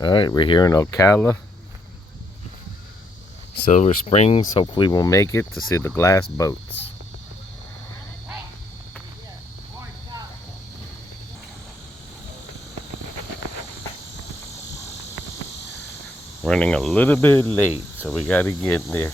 Alright, we're here in Ocala, Silver Springs. Hopefully we'll make it to see the glass boats. Running a little bit late, so we gotta get there.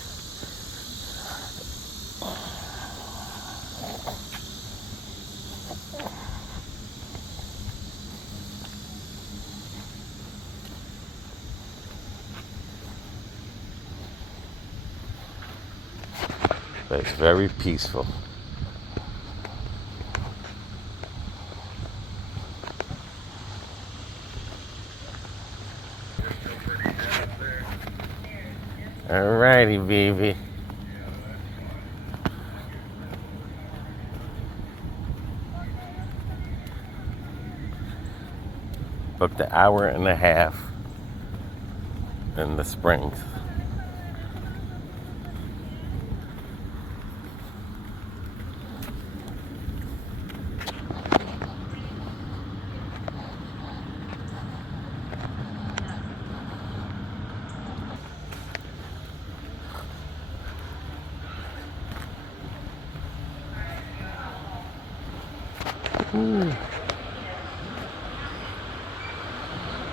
But it's very peaceful. Alrighty, baby. Booked an hour and a half in the Springs.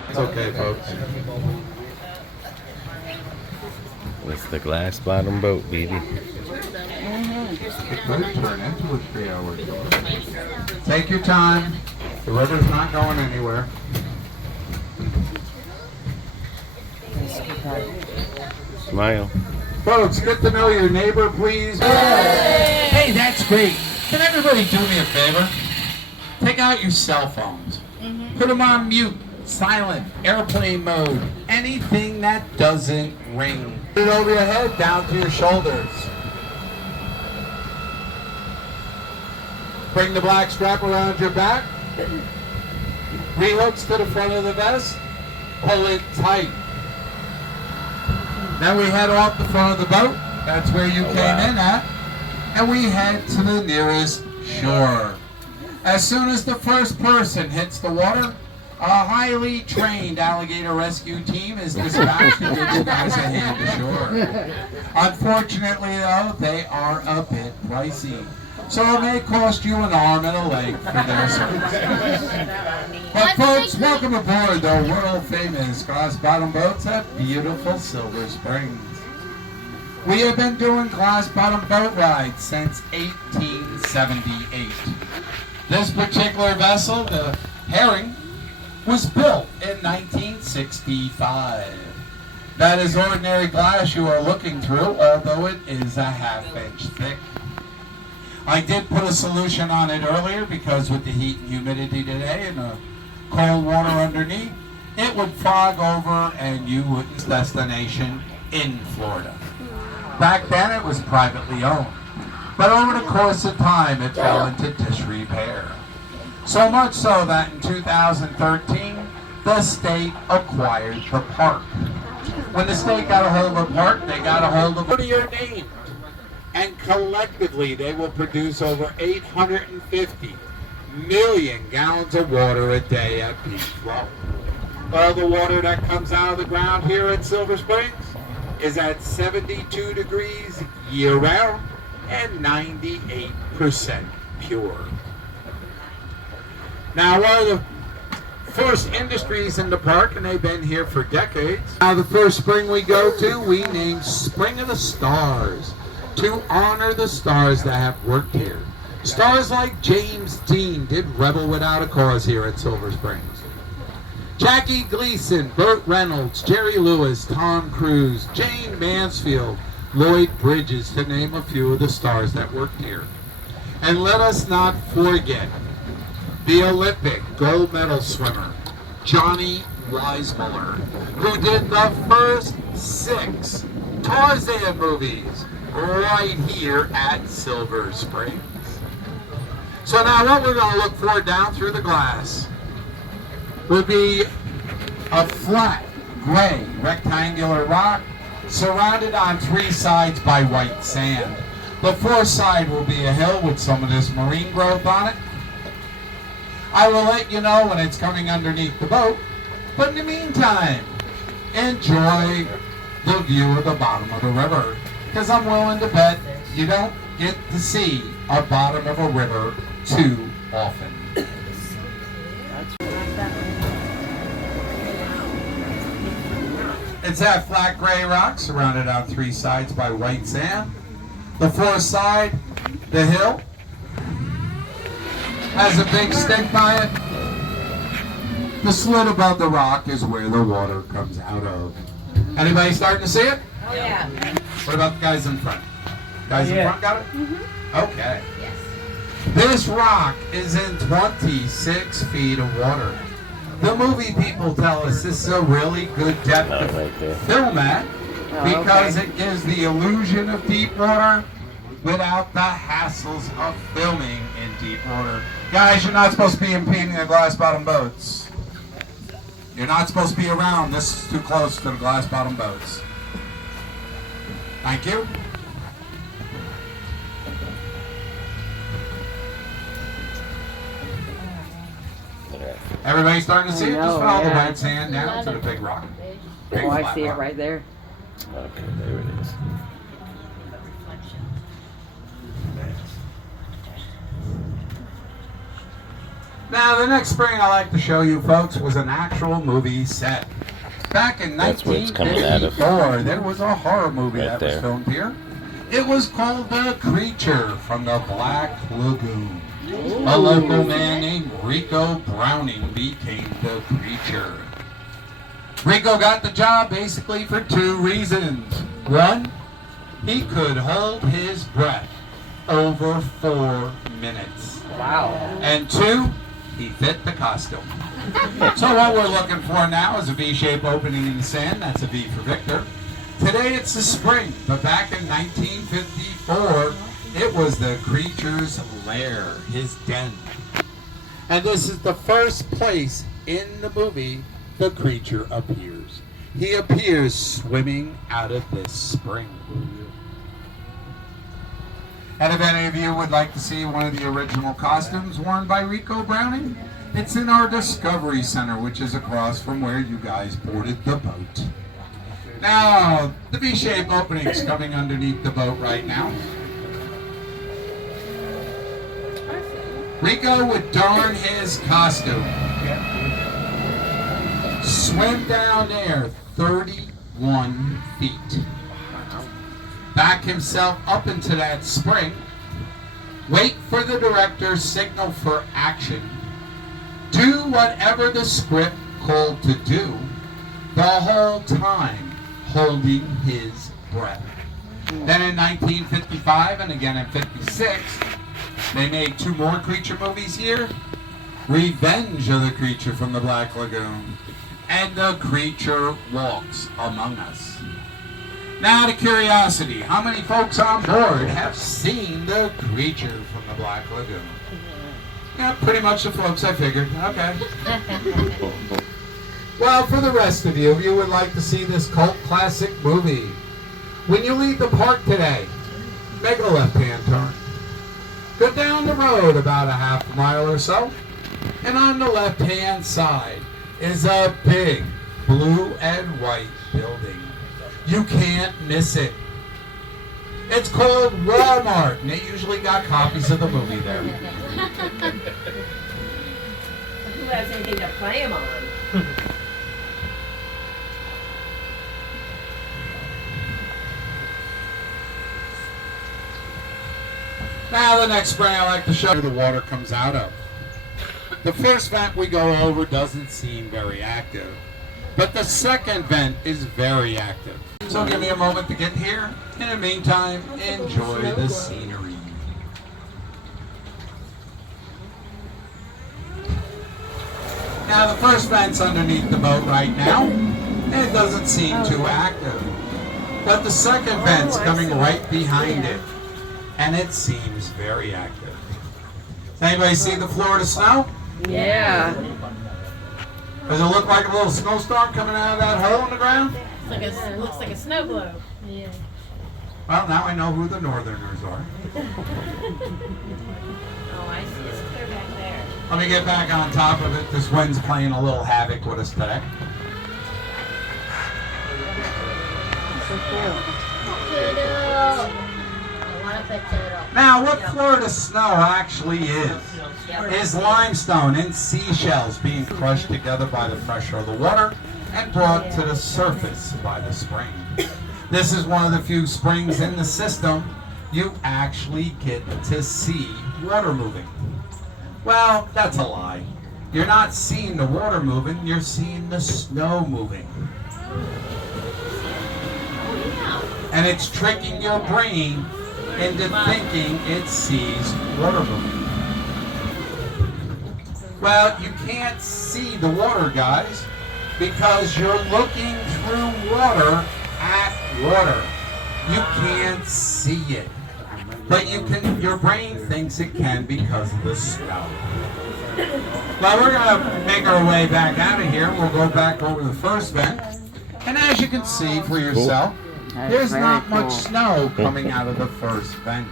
It's okay, folks. It's the glass bottom boat, baby. It could turn into a 3-hour tour. Take your time. The river's not going anywhere. Smile. Folks, get to know your neighbor, please. Hey, that's great. Can everybody do me a favor? Take out your cell phones. Put them on mute, silent, airplane mode, anything that doesn't ring. Put it over your head, down to your shoulders. Bring the black strap around your back. Rehooks to the front of the vest. Pull it tight. Then we head off the front of the boat. That's where you came in at. And we head to the nearest shore. As soon as the first person hits the water, a highly trained alligator rescue team is dispatched to give you guys a hand ashore. Unfortunately, though, they are a bit pricey. So it may cost you an arm and a leg for their service. But folks, welcome aboard the world famous glass bottom boats at beautiful Silver Springs. We have been doing glass bottom boat rides since 1878. This particular vessel, the Herring, was built in 1965. That is ordinary glass you are looking through, although it is a ½ inch thick. I did put a solution on it earlier because with the heat and humidity today and the cold water underneath, it would fog over and you wouldn't destination in Florida. Back then it was privately owned, but over the course of time it fell into disrepair. So much so that in 2013, the state acquired the park. When the state got a hold of the park, they got a hold of your name. And collectively, they will produce over 850 million gallons of water a day at peak flow. All the water that comes out of the ground here at Silver Springs is at 72 degrees year-round and 98% pure. Now, one of the first industries in the park, and they've been here for decades. Now, the first spring we go to, we named Spring of the Stars, to honor the stars that have worked here. Stars like James Dean did Rebel Without a Cause here at Silver Springs. Jackie Gleason, Burt Reynolds, Jerry Lewis, Tom Cruise, Jane Mansfield, Lloyd Bridges, to name a few of the stars that worked here. And let us not forget the Olympic gold medal swimmer, Johnny Weissmuller, who did the first 6 Tarzan movies right here at Silver Springs. So now what we're going to look for down through the glass would be a flat, gray, rectangular rock surrounded on 3 sides by white sand. The 4th side will be a hill with some of this marine growth on it. I will let you know when it's coming underneath the boat. But in the meantime, enjoy the view of the bottom of the river. Because I'm willing to bet you don't get to see a bottom of a river too often. It's that flat gray rock surrounded on three sides by white sand. The fourth side, the hill, has a big stick by it. The slit above the rock is where the water comes out of. Anybody starting to see it? Oh, yeah. What about the guys in front? Guys in front got it? Mm-hmm. Okay. Yes. This rock is in 26 feet of water. The movie people tell us this is a really good depth to film at because it gives the illusion of deep water without the hassles of filming in deep water. Guys, you're not supposed to be impeding the glass bottom boats. You're not supposed to be around. This is too close to the glass bottom boats. Thank you. Everybody starting to see it? Just follow the white sand down to the big rock. Big I see rock. it right there. Okay, there it is. Now, the next spring I like to show you folks was an actual movie set. Back in That's where it's coming out of. 1954, there was a horror movie Right that there. was filmed here. It was called The Creature from the Black Lagoon. A local man named Rico Browning became the creature. Rico got the job basically for two reasons. One, he could hold his breath over 4 minutes. Wow. And two, he fit the costume. So what we're looking for now is a V-shaped opening in the sand. That's a V for Victor. Today it's the spring, but back in 1954, it was the creature's lair, his den. And this is the first place in the movie the creature appears. He appears swimming out of this spring. And if any of you would like to see one of the original costumes worn by Rico Browning, it's in our Discovery Center, which is across from where you guys boarded the boat. Now, the V-shaped opening is coming underneath the boat right now. Rico would darn his costume, swim down there 31 feet, back himself up into that spring, wait for the director's signal for action, do whatever the script called to do, the whole time holding his breath. Then in 1955 and again in 56, they made two more creature movies here, Revenge of the Creature from the Black Lagoon and The Creature Walks Among Us. Now, out of curiosity, how many folks on board have seen The Creature from the Black Lagoon? Yeah, pretty much the folks I figured. Okay. Well, for the rest of you, if you would like to see this cult classic movie, when you leave the park today, make a left-hand turn. Go down the road about a half mile or so, and on the left-hand side is a big blue and white building. You can't miss it. It's called Walmart, and they usually got copies of the movie there. Who has anything to play them on? Now the next spring I like to show you the water comes out of. The first vent we go over doesn't seem very active, but the second vent is very active. So give me a moment to get here. In the meantime, enjoy the scenery. Now the first vent's underneath the boat right now, and it doesn't seem too active. But the second vent's coming right behind it, and it seems very active. Does anybody see the Florida snow? Yeah. Does it look like a little snowstorm coming out of that hole in the ground? Looks like a snow globe. Yeah. Well, now I know who the Northerners are. Oh, I see. It's clear back there. Let me get back on top of it. This wind's playing a little havoc with us today. Now, what Florida snow actually is limestone and seashells being crushed together by the pressure of the water and brought to the surface by the spring. This is one of the few springs in the system you actually get to see water moving. Well, that's a lie. You're not seeing the water moving, you're seeing the snow moving. And it's tricking your brain into thinking it sees water moving. Well, you can't see the water, guys, because you're looking through water at water. You can't see it. But you can. Your brain thinks it can because of the snow. Well, we're going to make our way back out of here. We'll go back over the first vent. And as you can see for yourself, there's not much snow coming out of the first vent.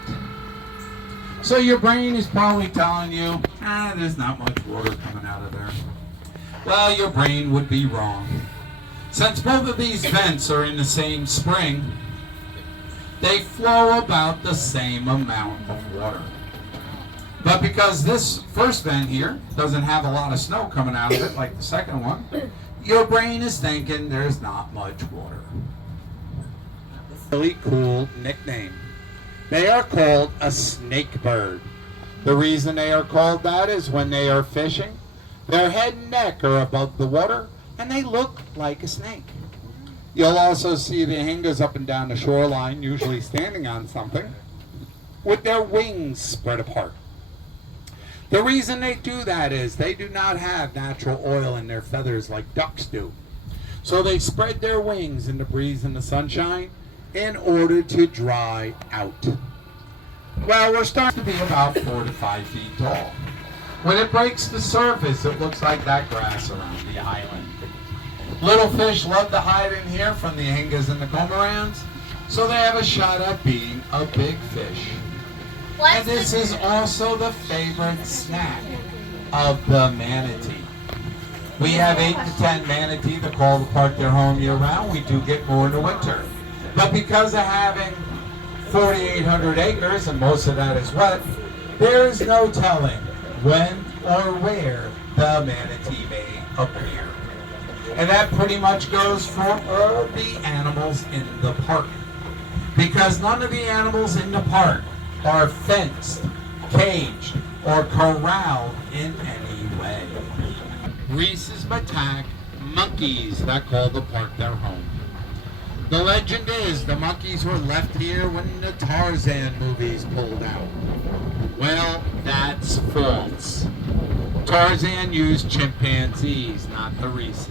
So your brain is probably telling you, there's not much water coming out of there. Well, your brain would be wrong. Since both of these vents are in the same spring, they flow about the same amount of water. But because this first vent here doesn't have a lot of snow coming out of it like the second one, your brain is thinking there's not much water. Really cool nickname. They are called a snake bird. The reason they are called that is when they are fishing, their head and neck are above the water and they look like a snake. You'll also see the hingas up and down the shoreline, usually standing on something, with their wings spread apart. The reason they do that is they do not have natural oil in their feathers like ducks do. So they spread their wings in the breeze and the sunshine in order to dry out. Well, we're starting to be about 4 to 5 feet tall. When it breaks the surface, it looks like that grass around the island. Little fish love to hide in here from the hingas and the cormorants, so they have a shot at being a big fish. And this is also the favorite snack of the manatee. We have 8 to 10 manatee that call the park their home year-round. We do get more in the winter. But because of having 4,800 acres, and most of that is wet, there is no telling when or where the manatee may appear. And that pretty much goes for all the animals in the park. Because none of the animals in the park are fenced, caged, or corralled in any way. Rhesus attack monkeys that call the park their home. The legend is the monkeys were left here when the Tarzan movies pulled out. Well, that's false. Tarzan used chimpanzees, not the Rhesus.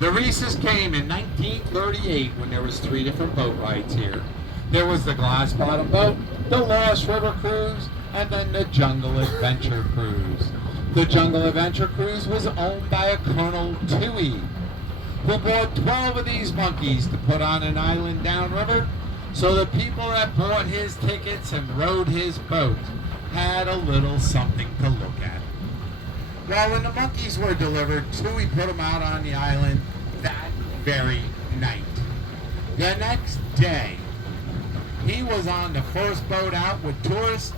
The Rhesus came in 1938 when there was 3 different boat rides here. There was the Glass Bottom Boat, the Lost River Cruise, and then the Jungle Adventure Cruise. The Jungle Adventure Cruise was owned by a Colonel Toohey, who bought 12 of these monkeys to put on an island downriver, so the people that bought his tickets and rode his boat had a little something to look at. Well, when the monkeys were delivered, Toohey put them out on the island that very night. The next day, he was on the first boat out with tourists.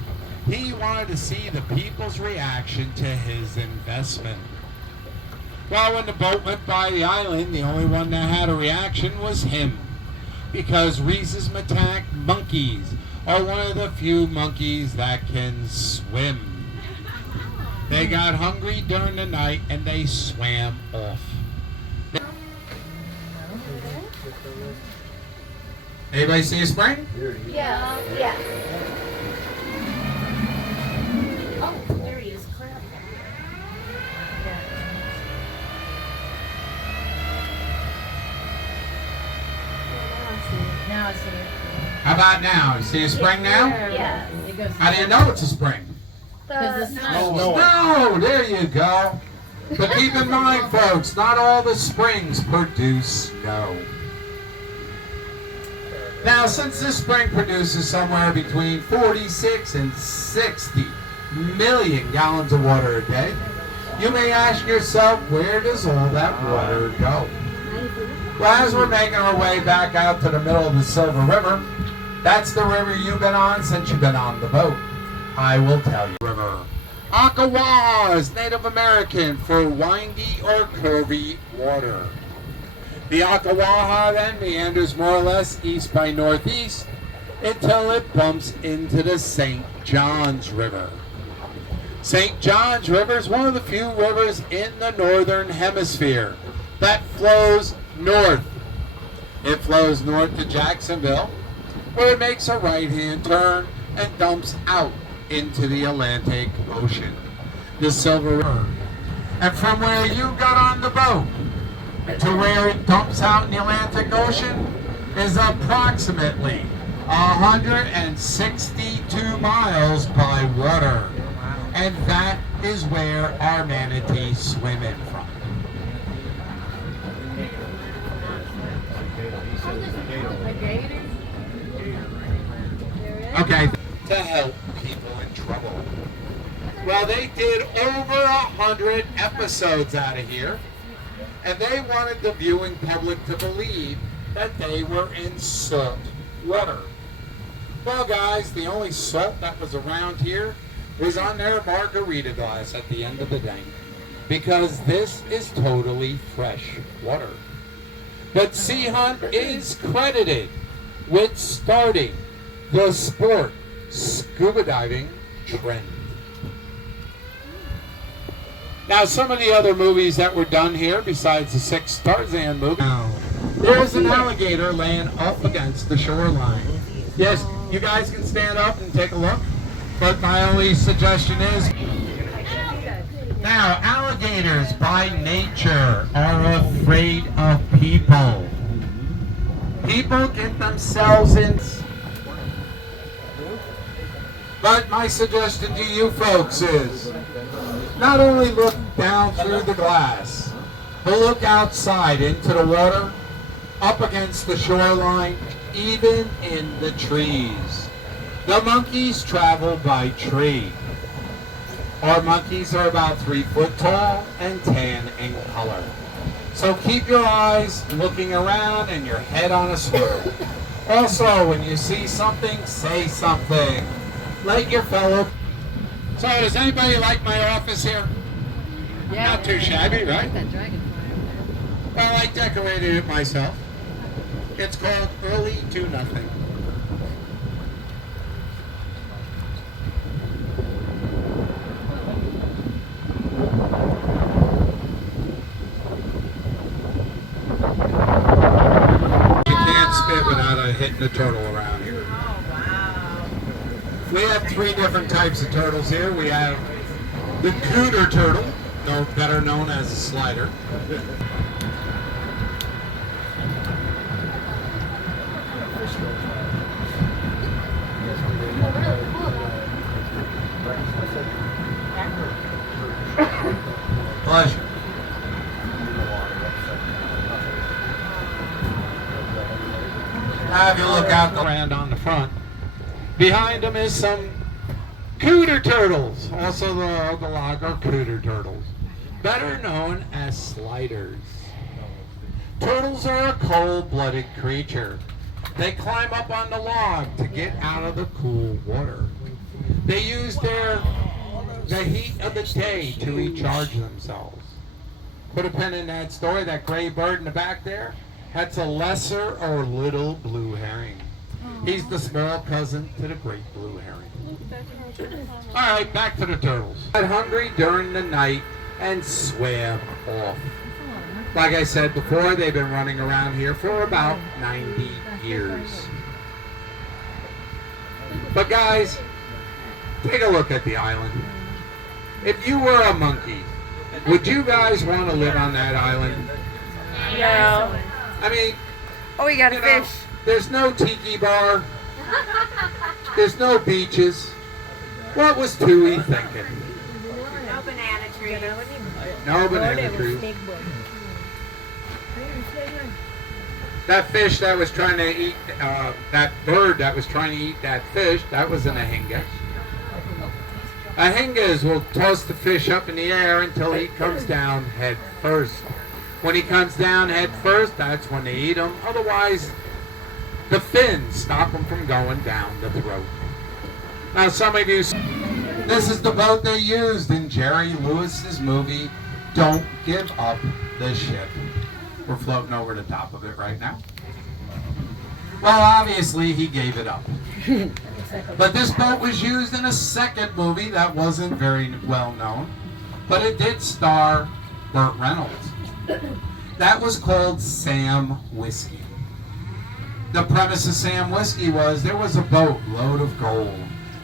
He wanted to see the people's reaction to his investment. Well, when the boat went by the island, the only one that had a reaction was him. Because Rhesus attack monkeys are one of the few monkeys that can swim. They got hungry during the night and they swam off. Anybody see a spring? Yeah. Yeah. Oh, there he is. Crap. Yeah. Now I see it. How about now? You see a spring now? Yeah. It goes. How do you know it's a spring? Because the snow. Snow! There you go. But keep in mind, folks, not all the springs produce snow. Now, since this spring produces somewhere between 46 and 60 million gallons of water a day. You may ask yourself, where does all that water go? Well, as we're making our way back out to the middle of the Silver River, that's the river you've been on since you've been on the boat. I will tell you. River. Ocala is Native American for windy or curvy water. The Ocala then meanders more or less east by northeast until it bumps into the St. Johns River. St. Johns River is one of the few rivers in the northern hemisphere that flows north. It flows north to Jacksonville, where it makes a right-hand turn and dumps out into the Atlantic Ocean, the Silver River. And from where you got on the boat to where it dumps out in the Atlantic Ocean is approximately 162 miles by water. And that is where our manatees swim in from. Okay, to help people in trouble. Well, they did over 100 episodes out of here, and they wanted the viewing public to believe that they were in salt water. Well, guys, the only salt that was around here was on their margarita glass at the end of the day, because this is totally fresh water. But Sea Hunt is credited with starting the sport scuba diving trend. Now, some of the other movies that were done here, besides the 6 Tarzan movie, there's an alligator laying up against the shoreline. Yes, you guys can stand up and take a look, but my only suggestion is, now, alligators by nature are afraid of people. People get themselves in. But my suggestion to you folks is, not only look down through the glass, but look outside into the water, up against the shoreline, even in the trees. The monkeys travel by tree. Our monkeys are about 3 foot tall and tan in color. So keep your eyes looking around and your head on a swivel. Also, when you see something, say something. Let your fellow... So, does anybody like my office here? Yeah. Not too shabby, right? That dragonfly. Well, I decorated it myself. It's called Early to Nothing. You can't spit without hitting the turtle around here. We have 3 different types of turtles here. We have the cooter turtle, better known as a slider. Pleasure. Now if you look out around on the front, behind them is some cooter turtles, also the Ocala cooter turtles, better known as sliders. Turtles are a cold-blooded creature. They climb up on the log to get out of the cool water. They use the heat of the day to recharge themselves. Put a pin in that story. That gray bird in the back there, that's a lesser or little blue herring. He's the small cousin to the great blue herring. All right, back to the turtles. Got hungry during the night and swam off. Like I said before, they've been running around here for about 90 years. But guys, take a look at the island. If you were a monkey, would you guys want to live on that island? No. I mean, Oh, we got a fish. There's no tiki bar. There's no beaches. What was Tui thinking? No banana trees. No banana trees. That fish that was trying to eat, that bird that was trying to eat that fish, that was an ahinga. Ahingas will toss the fish up in the air until he comes down head first. When he comes down head first, that's when they eat him. Otherwise, the fins stop him from going down the throat. Now, some of you, this is the boat they used in Jerry Lewis's movie, Don't Give Up the Ship. We're floating over the top of it right now. Well, obviously, he gave it up. But this boat was used in a second movie that wasn't very well known, but it did star Burt Reynolds. That was called Sam Whiskey. The premise of Sam Whiskey was there was a boat load of gold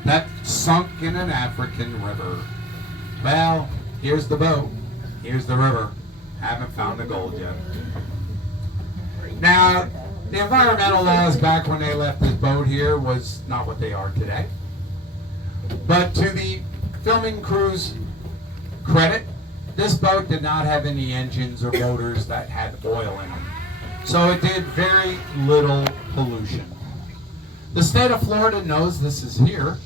that sunk in an African river. Well, here's the boat, here's the river. Haven't found the gold yet. Now, the environmental laws back when they left this boat here was not what they are today. But to the filming crew's credit, this boat did not have any engines or motors that had oil in them. So it did very little pollution. The state of Florida knows this is here,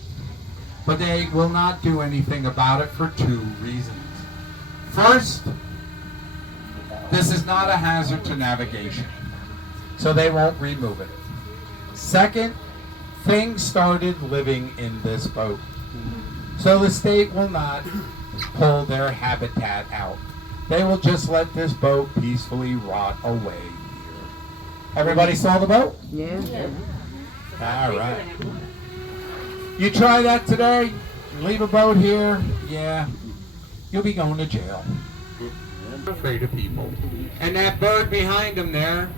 but they will not do anything about it for two reasons. First, this is not a hazard to navigation, so they won't remove it. Second, things started living in this boat, so the state will not pull their habitat out. They will just let this boat peacefully rot away here. Everybody saw the boat? Yeah. All right. You try that today, leave a boat here, yeah, you'll be going to jail. I'm afraid of people. And that bird behind him there,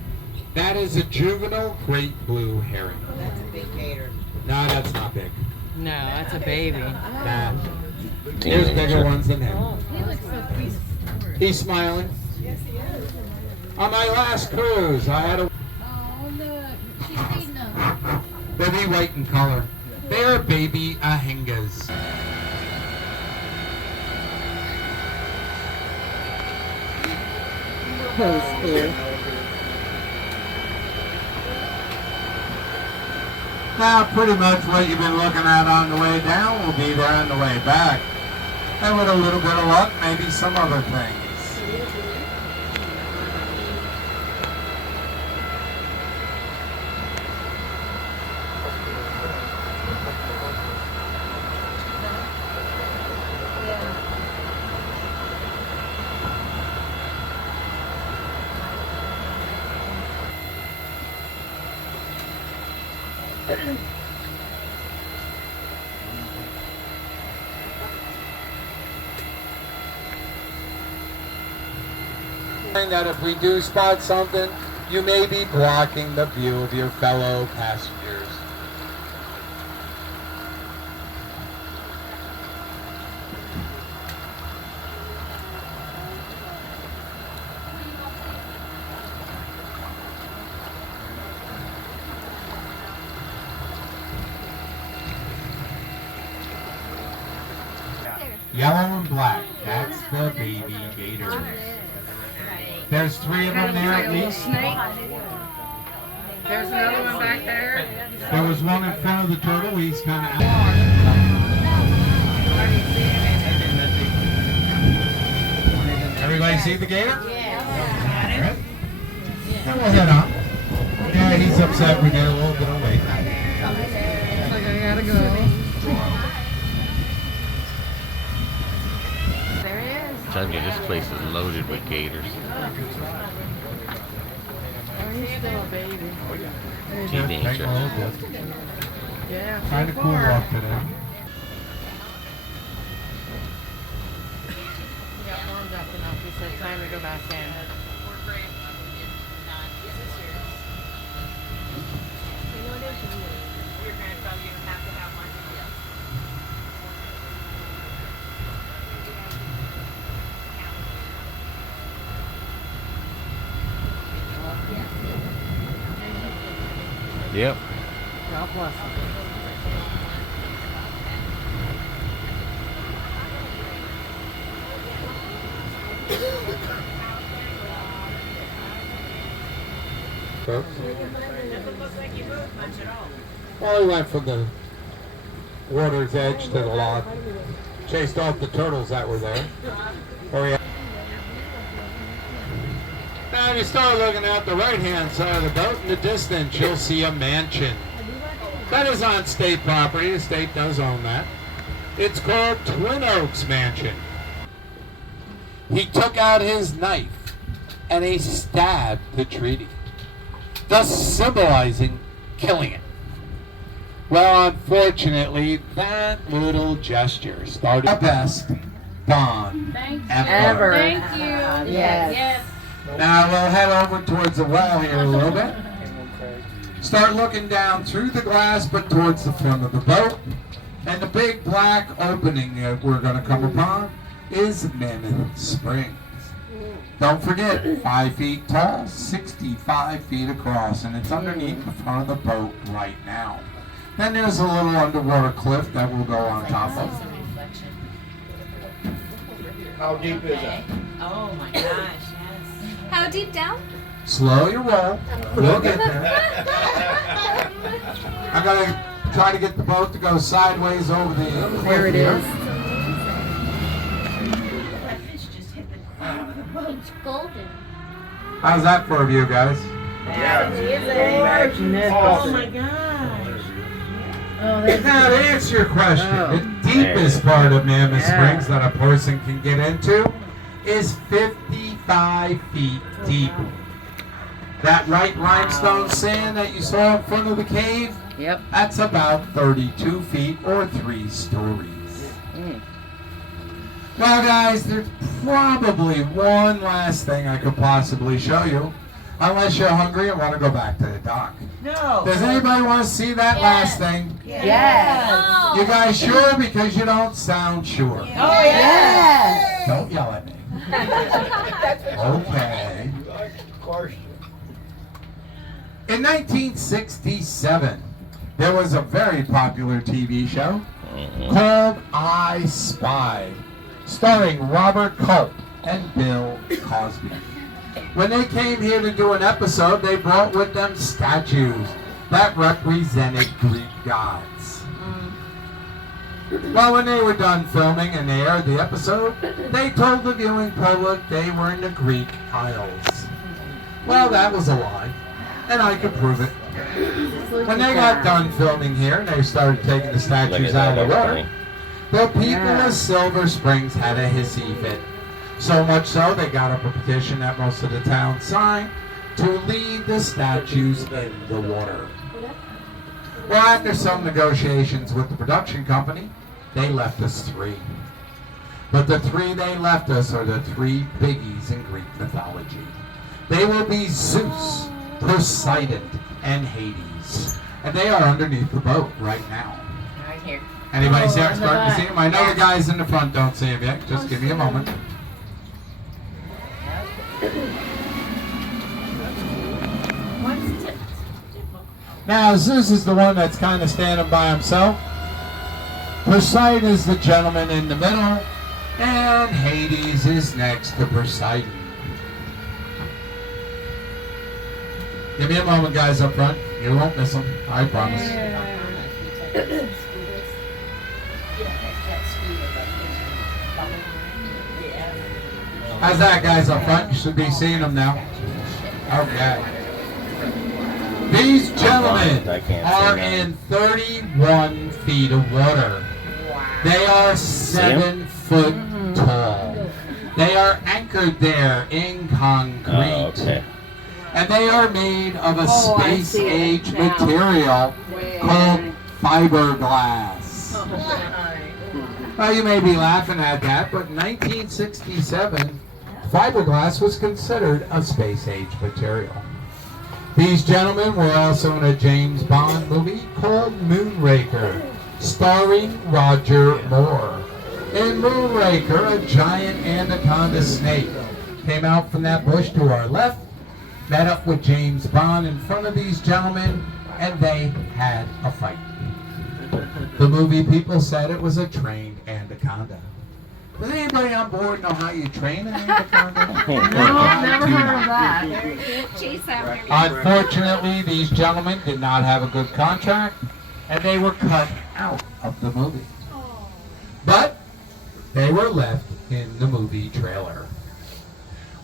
that is a juvenile great blue heron. That's a big gator. No, that's not big. No, that's a baby. Nah. There's bigger ones than him. He looks so peaceful. He's smiling. Yes, he is. On my last cruise, I had a Oh, look. She's eating them. baby white in color. They're baby ahingas. Now, pretty much what you've been looking at on the way down will be there on the way back. And with a little bit of luck, maybe some other things. That if we do spot something, you may be blocking the view of your fellow passengers. Yellow and black, that's the baby gators. There's 3 of them there at least. There's another one back there. There was one in front of the turtle. He's kind of out. Everybody see the gator? Yeah. Right. Then we'll head on. Yeah, he's upset we get a little bit of weight. Looks like I gotta go. There he is. I'm telling you, this place is loaded with gators. Oh, he's still a baby. Teenager. Yeah. Kind of cool walk today. He got warmed up enough. He said, time to go back in. Yep. God bless him. Folks. Doesn't look like you moved much at all. Well, he went from the water's edge to the lock. chased off the turtles that were there. Now, if you start looking at the right-hand side of the boat in the distance, you'll see a mansion. That is on state property. The state does own that. It's called Twin Oaks Mansion. He took out his knife and he stabbed the treaty, thus symbolizing killing it. Well, unfortunately, that little gesture started the best bond ever. Thank you. Yes. Now we'll head over towards the well here a little bit. Start looking down through the glass, but towards the front of the boat. And the big black opening that we're going to come upon is Mammoth Springs. Don't forget, 5 feet tall, 65 feet across, and it's underneath the front of the boat right now. Then there's a little underwater cliff that we'll go on top of. How deep is it? Oh my gosh, yes. How deep down? Slow your roll. We'll get there. I'm going to try to get the boat to go sideways over the cliff. There it here. is. That fish just hit the It's golden. How's that for a view, guys? Oh my gosh. Oh, there's Now, to answer your question, Oh. the deepest part of Mammoth Yeah. Springs that a person can get into is 55 feet deep. That white limestone sand that you saw in front of the cave, Yep. that's about 32 feet or 3 stories. Mm. Well, guys, there's probably one last thing I could possibly show you, unless you're hungry and want to go back to the dock. No. Does anybody want to see that last thing? Yes. Oh. You guys sure? Because you don't sound sure. Oh yeah. Yes. Don't yell at me. Okay. Of course. In 1967, there was a very popular TV show called I Spy, starring Robert Culp and Bill Cosby. When they came here to do an episode, they brought with them statues that represented Greek gods. Well, when they were done filming and they aired the episode, they told the viewing public they were in the Greek Isles. Well, that was a lie, and I could prove it. When they got done filming here and they started taking the Look at statues that, out of the that's water, funny. the people of Silver Springs had a hissy fit. So much so, they got up a petition that most of the town signed to leave the statues in the water. Well, after some negotiations with the production company, they left us 3. But the 3 they left us are the 3 biggies in Greek mythology. They will be Zeus, Poseidon, and Hades. And they are underneath the boat right now. Right here. Anybody Oh, starting in to the see them? I know the guys in the front don't see them yet. Just give me a moment. Now, Zeus is the one that's kind of standing by himself. Poseidon is the gentleman in the middle. And Hades is next to Poseidon. Give me a moment, guys, up front. You won't miss them. I promise. How's that, guys, up front? You should be seeing them now. Okay. These gentlemen I can't are see that. in 31 feet of water. They are 7 foot tall. They are anchored there in concrete. Oh, okay. And they are made of a Oh, I space see it age now. material called fiberglass. Well, you may be laughing at that, but in 1967, fiberglass was considered a space age material. These gentlemen were also in a James Bond movie called Moonraker, starring Roger Moore. In Moonraker, a giant anaconda snake came out from that bush to our left, met up with James Bond in front of these gentlemen, and they had a fight. The movie people said it was a trained anaconda. Does anybody on board know how you train an anaconda? No, never heard of that. Chase after me. Unfortunately, these gentlemen did not have a good contract, and they were cut out of the movie. But They were left in the movie trailer.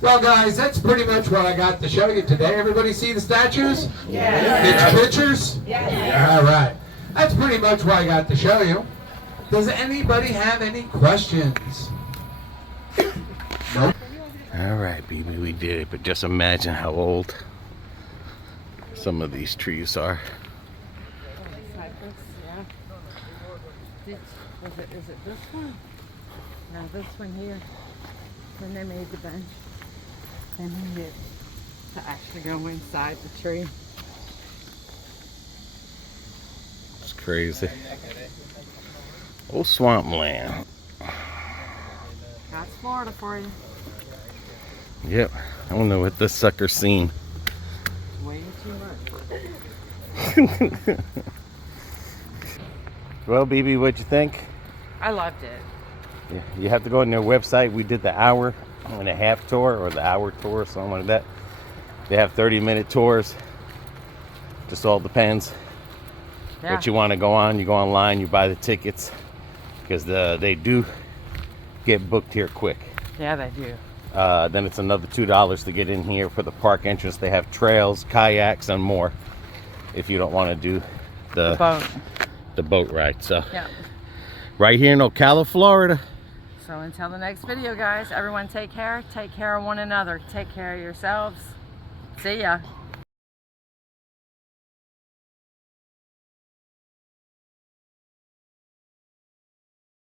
Well, guys, that's pretty much what I got to show you today. Everybody see the statues? Yeah. Get your pictures? Yeah. All right. That's pretty much what I got to show you. Does anybody have any questions? Nope. All right, baby, we did it. But just imagine how old some of these trees are. Cypress, yeah. Is it this one? No, this one here. When they made the bench, they made it to actually go inside the tree. It's crazy. Oh, swampland. That's Florida for you. Yep. I don't know what this sucker's seen. Way too much. Well, BB, what'd you think? I loved it. Yeah, you have to go on their website. We did the hour and a half tour, or the hour tour, something like that. They have 30-minute tours. Just all depends Yeah. what you want to go on. You go online, you buy the tickets, because they do get booked here quick. Yeah, they do. Then it's another $2 to get in here for the park entrance. They have trails, kayaks, and more if you don't want to do the boat ride. So Yeah. right here in Ocala, Florida. So until the next video, guys, everyone take care. Take care of one another. Take care of yourselves. See ya.